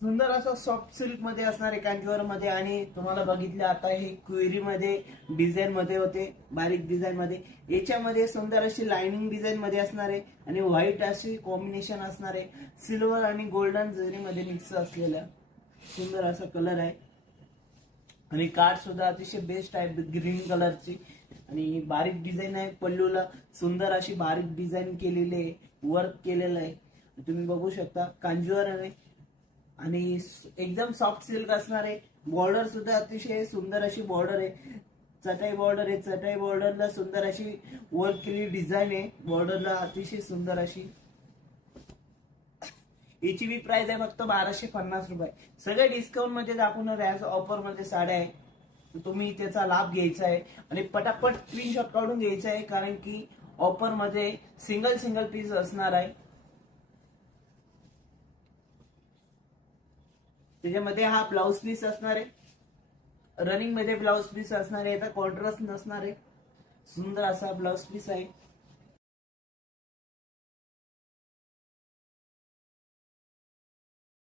सुंदर असं सॉफ्ट सिल्कमध्ये असणार आहे कांजीवर मध्ये. आणि तुम्हाला बघितलं आता हे क्वेरी मध्ये डिझाईन मध्ये होते बारीक डिझाईन मध्ये. याच्यामध्ये सुंदर अशी लाइनिंग डिझाईन मध्ये असणार आहे. आणि व्हाईट अशी कॉम्बिनेशन असणार आहे. सिल्वर आणि गोल्डन जरी मध्ये मिक्स असलेला सुंदर असा कलर आहे. आणि कार्ड सुद्धा अतिशय बेस्ट आहे ग्रीन कलरची आणि बारीक डिझाईन आहे पल्लूला. सुंदर अशी बारीक डिझाईन केलेली आहे वर्क केलेलं आहे. तुम्ही बघू शकता कांजीवर आहे. आणि एकदम सॉफ्ट सिल्क असणार आहे. बॉर्डर सुद्धा अतिशय सुंदर अशी बॉर्डर आहे. चटाई बॉर्डर आहे. चटाई बॉर्डरला सुंदर अशी वर्क केलेली डिझाईन आहे. बॉर्डरला अतिशय सुंदर अशी. याची बी प्राइस आहे फक्त बाराशे पन्नास रुपये. सगळे डिस्काउंटमध्ये दाखवणार आहे. ऑफरमध्ये साड्या आहे. तुम्ही त्याचा लाभ घ्यायचा आहे. आणि पटापट स्क्रीनशॉट काढून घ्यायचा आहे. कारण की ऑफरमध्ये सिंगल सिंगल पीस असणार आहे. त्याच्यामध्ये हा ब्लाऊज पीस असणार आहे. रनिंगमध्ये ब्लाऊज पीस असणार आहे. तर कॉन्ट्रास्ट नसणार आहे. सुंदर असा ब्लाऊज पीस आहे.